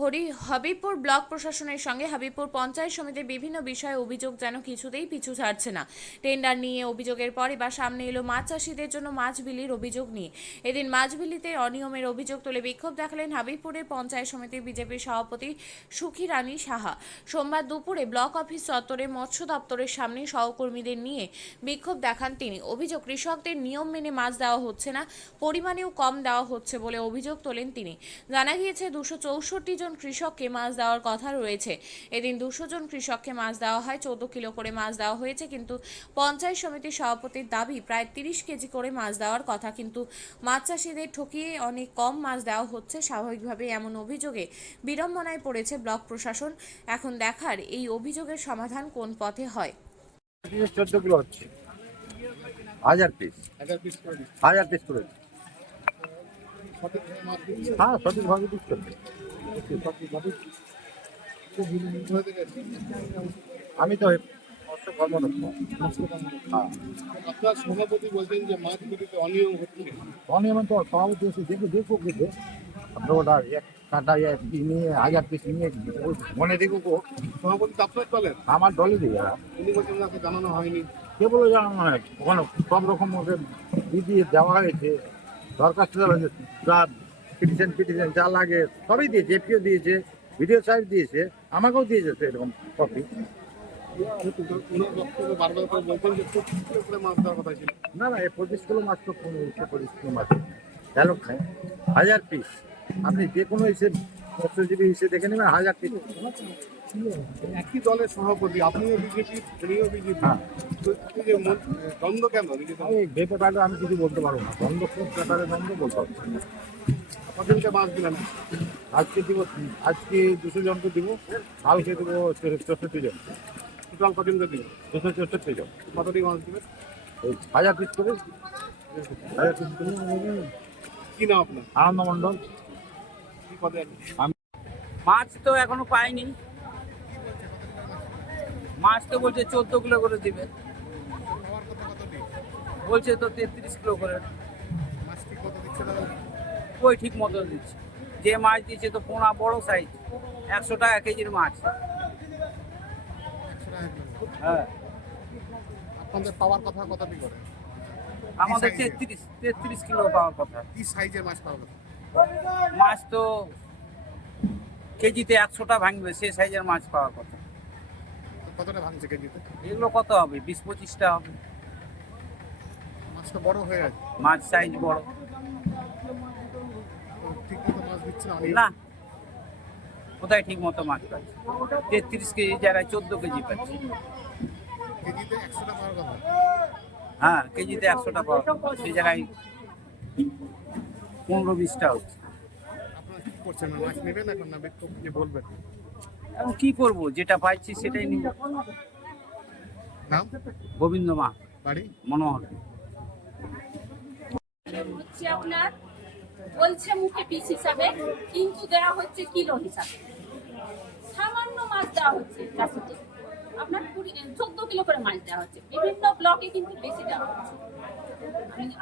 Habibpur block প্রশাসনের সঙ্গে হাবিবপুর পঞ্চায়েত সমিতির বিভিন্ন বিষয়ে অভিযোগ যেন কিছুতেই পিছু ছাড়ছে না। টেন্ডার নিয়ে অভিযোগের পর এবার সামনে এলো মাছ চাষিদের জন্য মাছ বিলির অভিযোগ নিয়ে। এদিন মাছ বিলিতে অনিয়মের অভিযোগ তুলে বিক্ষোভ দেখালেন হাবিবপুরের পঞ্চায়েত সমিতির বিজেপির সভাপতি সুখী রানী সাহা। সোমবার দুপুরে ব্লক অফিস চত্বরে মৎস্য দপ্তরের সামনে সহকর্মীদের নিয়ে বিক্ষোভ দেখান তিনি। অভিযোগ, কৃষকদের নিয়ম মেনে মাছ দেওয়া হচ্ছে না, পরিমাণেও কম দেওয়া হচ্ছে বলে অভিযোগ তোলেন তিনি। জানা গিয়েছে 264 জন কৃষককে মাছ দেওয়ার কথা রয়েছে। এদিন 200 জন কৃষককে মাছ দেওয়া হয়, 14 কিলো করে মাছ দেওয়া হয়েছে, কিন্তু পঞ্চায়েত সমিতির সভাপতির দাবি প্রায় 30 কেজি করে মাছ দেওয়ার কথা, কিন্তু মাছ চাষিদের ঠকিয়ে অনেক কম মাছ দেওয়া হচ্ছে। স্বাভাবিকভাবে এমন অভিযোগে বিড়ম্বনায় পড়েছে ব্লক প্রশাসন। এখন দেখার এই অভিযোগের সমাধান কোন পথে হয়। 14 কিলো হচ্ছে, 1000 পিস করে। হ্যাঁ, সঠিকভাবে দিচ্ছে। আমি তো মৎস্য কর্মরত। আপনার সভাপতি বলছেন যে মাছ বিলিতে অনিয়ম হচ্ছে। অনিয়ম তো সভাপতি এসে দেখো কিন্তু আপনার ওটা এক কাটা নিয়ে 1000 পিস নিয়ে মনে দেখো। সভাপতি তো আপনার দলের, আমার দলে দিয়ে উনি বলছেন ওনাকে জানানো হয়নি। কে বলে জানানো হয়? ওখানে সব রকম ওকে দিয়ে দেওয়া হয়েছে, দরখাস্ত দেওয়া হয়েছে, যা পিটিশন যা লাগে সবই দিয়েছে। এপিও দিয়েছে, ভিডিও সাহেব দিয়েছে, আমাকেও দিয়েছে এরকম কপি। ওনার বক্তব্য বারবার করে বলছেন যে 25 কিলো করে মাছ দেওয়ার কথা ছিল। না, এই 25 কিলো মাছ তো কোনো 25 কিলো মাছ গেল খায় 1000 পিস। আপনি যে কোনো হিসেবে মৎস্যজীবী হিসেবে দেখে নেবেন 1000 পিস। একই দলের সভাপতি, আপনিও বিজেপি, উনিও বিজেপি, হ্যাঁ, দ্বন্দ্ব কেন? আমি যে ব্যাপারে আমি কিছু বলতে পারবো না। দ্বন্দ্ব কোন ব্যাপারে দ্বন্দ্ব বলতে পারবো না। কজনকে মাছ দিলেন? আজকে দিব, আজকে 200 জনকে দিব, কালকে দেবো 64 জন। টোটাল কজনকে দিলেন? 264 জন। কতটি মাছ দিবেন? ওই 1000 পিস করে, 1000 পিস করে। কি নাম আপনার? আনন্দ মণ্ডল। কি পদে আছেন? মাছ তো এখনো পাইনি। মাছ তো বলছে 14 কিলো করে দিবে, বলছে তো 33 কিলো করে। মাছ ঠিক কত দিচ্ছে দাদা? কই ঠিক মতো দিচ্ছে, যে মাছ দিচ্ছে তো পোনা বড় সাইজ, 100 টাকা কেজির মাছ। 100 টাকা কিলো। হ্যাঁ, আপনাদের পাওয়ার কথা কতটি করে? আমাদের কি size 33 কিলো পাওয়ার কথা। কি সাইজের মাছ পাওয়ার কথা? মাছ তো কেজিতে 100টা ভাঙবে, সে সাইজের মাছ পাওয়ার কথা। তো কতটা ভাঙছে কেজিতে? এগুলো কত হবে? 20-25টা হবে। মাছ তো বড় হয়ে আছে, মাছ সাইজ বড় ঠিক মতো মাছ দিচ্ছে না। না, কোথায় ঠিক মতো মাছ পাচ্ছে? 33 কেজি জায়গায় 14 কেজি পাচ্ছে। কেজিতে 100 টাকা পাওয়ার কথা। হ্যাঁ, কেজিতে 100টা পাওয়ার কথা, সেই জায়গায় 15-20টা হচ্ছে। আপনারা কি করছেন? মাছ নেবেন এখন না বিক্ষোভ যে বলবেন? এখন কি করব, যেটা পাইছি সেটাই নিব। নাম? গোবিন্দ মা, বাড়ি? মনোহর। হচ্ছে আপনার বলছে মুখে পিস হিসাবে, কিন্তু দেওয়া হচ্ছে কিলো হিসাবে। সামান্য মাছ দেওয়া হচ্ছে চাষিকে, আপনার 14 কিলো করে মাছ দেওয়া হচ্ছে। বিভিন্ন ব্লকে কিন্তু বেশি দেওয়া হচ্ছে।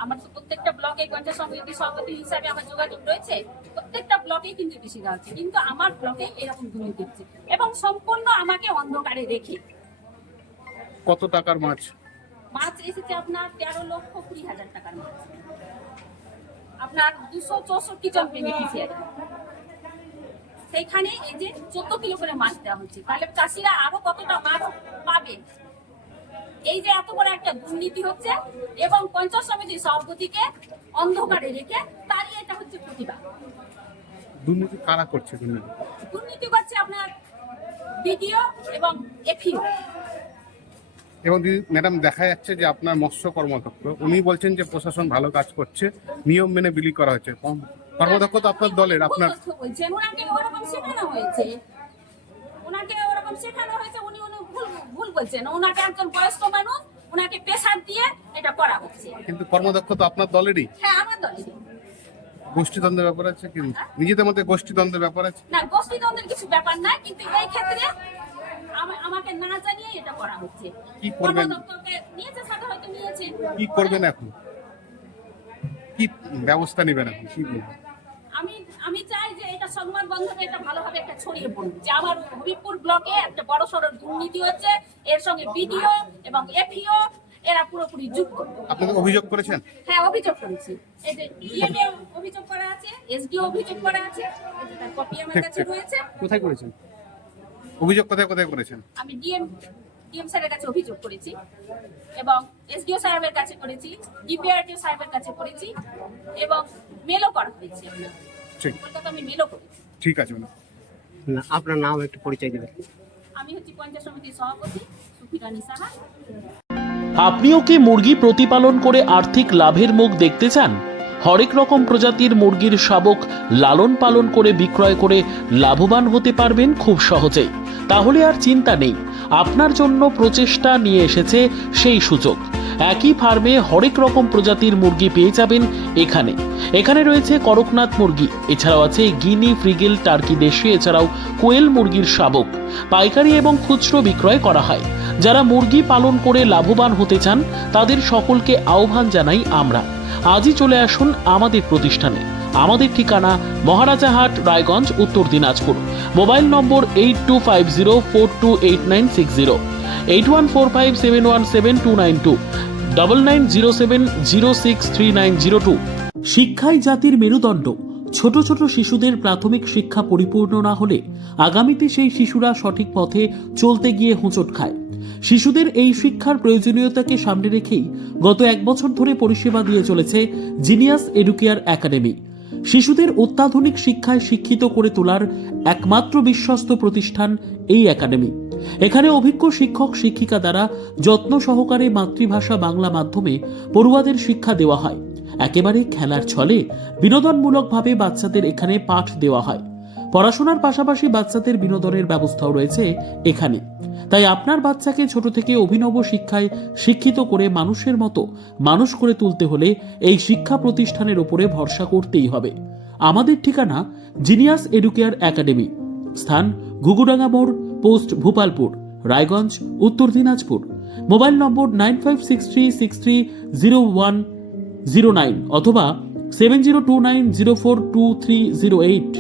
আমার তো প্রত্যেকটা ব্লকে পঞ্চায়েত সমিতি সভাপতি হিসাবে আমার যোগাযোগ রয়েছে, প্রত্যেকটা ব্লকে কিন্তু বেশি দেওয়া হচ্ছে, কিন্তু আমার ব্লকে এরকম দুর্নীতি হচ্ছে এবং সম্পূর্ণ আমাকে অন্ধকারে রেখে। কত টাকার মাছ? মাছ এসেছে আপনার 13,20,000 টাকার মাছ। আপনার 264 জন বেনিফিশিয়ারি, সেইখানে এই যে 14 কিলো করে মাছ দেওয়া হচ্ছে, তাহলে চাষিরা আরো কতটা মাছ পাবে? এই যে এত বড় একটা দুর্নীতি হচ্ছে এবং পঞ্চায়েত সমিতির সভাপতিকে অন্ধকারে রেখে, তারই এটা হচ্ছে প্রতিবাদ। দুর্নীতি কারা করছে? দুর্নীতি করছে আপনার বিডিও এবং এফিও। এবং ম্যাডাম, দেখা যাচ্ছে যে আপনার মৎস্য কর্মদক্ষ, উনি বলছেন যে প্রশাসন ভালো কাজ করছে, নিয়ম মেনে বিলি করা হচ্ছে। কর্মদক্ষ তো আপনার দলের, আপনার বলছেন ওনাকে ওরকম শেখানো হয়েছে, উনি ভুল বলছেন। ওনাকে একজন বয়স্ক মানুষ, ওনাকে প্রেসার দিয়ে এটা করা হচ্ছে। কিন্তু কর্মদক্ষ তো আপনার দলেরই। হ্যাঁ, আমার দলের। গোষ্ঠীদ্বন্দ্বের ব্যাপার আছে কি? নিজেদের মধ্যে গোষ্ঠীদ্বন্দ্বের ব্যাপার আছে? না, গোষ্ঠীদ্বন্দ্বের কিছু ব্যাপার না, কিন্তু এই ক্ষেত্রে আমাকে না জানিয়ে এটা করা হচ্ছে। কি করবেন? কর্মদক্ষকে নিয়েছে, সাথে হয়তো নিয়েছে। কি করবেন এখন? কি ব্যবস্থা নেবেন এখন? কি বলবেন? আমি চাই যে এটা সংবাদ বন্ধনে এটা ভালোভাবে একটা ছড়িয়ে পড়ুক যে আমার হবিবপুর ব্লকে একটা বড় সড়ো দুর্নীতি হচ্ছে, এর সঙ্গে বিডিও এবং এফইও এরা পুরোপুরি যুক্ত। আপনাদের অভিযোগ করেছেন? হ্যাঁ, অভিযোগ করেছি। এই যে ডিএমএ অভিযোগ করা আছে, এসডিও অভিযোগ করা আছে, এই যে তার কপি আমার কাছে রয়েছে। কোথায় করেছেন অভিযোগ? কোথায় কোথায় করেছেন? আমি ডিএম স্যারের কাছে অভিযোগ করেছি এবং এসডিও সাহেবের কাছে করেছি, ডিপিআরটিও সাহেবের কাছে করেছি এবং মেলও করা হয়েছে। ঠিক কলকাতা আমি মেলও করেছি। ঠিক আছে ম্যাডাম। না, আপনার নাম একটু পরিচয় দেবেন। আমি হচ্ছি পঞ্চায়েত সমিতির সভাপতি সুফিরানী সাহা। আপনিও কি মুরগি প্রতিপালন করে আর্থিক লাভের মুখ দেখতে চান? হরেক রকম প্রজাতির মুরগির শাবক লালন পালন করে বিক্রয় করে লাভবান হতে পারবেন খুব সহজেই। তাহলে আর চিন্তা নেই, আপনার জন্য প্রচেষ্টা নিয়ে এসেছে সেই সুযোগ। একই ফার্মে হরেক রকম প্রজাতির মুরগি পেয়ে যাবেন এখানে। এখানে রয়েছে করকনাথ মুরগি, এছাড়াও আছে গিনি, ফ্রিগেল, টার্কি দেশি, এছাড়াও কোয়েল মুরগির শাবক। পাইকারি এবং খুচরো বিক্রয় করা হয়। যারা মুরগি পালন করে লাভবান হতে চান তাদের সকলকে আহ্বান জানাই আমরা। আজই চলে আসুন আমাদের প্রতিষ্ঠানে। আমাদের ঠিকানা মহারাজাহাট, রায়গঞ্জ, উত্তর দিনাজপুর। মোবাইল নম্বর 8250428960, 8145717292, 9907063902। শিক্ষাই জাতির মেরুদণ্ড। ছোট ছোট শিশুদের প্রাথমিক শিক্ষা পরিপূর্ণ না হলে আগামীতে সেই শিশুরা সঠিক পথে চলতে গিয়ে হোঁচট খায়। শিশুদের এই শিক্ষার প্রয়োজনীয়তাকে সামনে রেখেই গত 1 বছর ধরে পরিষেবা দিয়ে চলেছে জিনিয়াস এডুকেয়ার একাডেমি। শিশুদের অত্যাধুনিক শিক্ষায় শিক্ষিত করে তোলার একমাত্র বিশ্বস্ত প্রতিষ্ঠান এই একাডেমি। এখানে অভিজ্ঞ শিক্ষক শিক্ষিকা দ্বারা যত্ন সহকারে মাতৃভাষা বাংলা মাধ্যমে পড়ুয়াদের শিক্ষা দেওয়া হয়। একেবারে খেলার ছলে বিনোদনমূলকভাবে বাচ্চাদের এখানে পাঠ দেওয়া হয়। পড়াশোনার পাশাপাশি বাচ্চাদের বিনোদনের ব্যবস্থাও রয়েছে এখানে। তাই আপনার বাচ্চাকে ছোট থেকে অভিনব শিক্ষায় শিক্ষিত করে মানুষের মতো মানুষ করে তুলতে হলে এই শিক্ষা প্রতিষ্ঠানের উপরে ভরসা করতেই হবে। আমাদের ঠিকানা জিনিয়াস এডুকেয়ার একাডেমি, স্থান ঘুঘুডাঙ্গা মোড়, পোস্ট ভূপালপুর, রায়গঞ্জ, উত্তর দিনাজপুর। মোবাইল নম্বর 9563630109 অথবা 7029042308।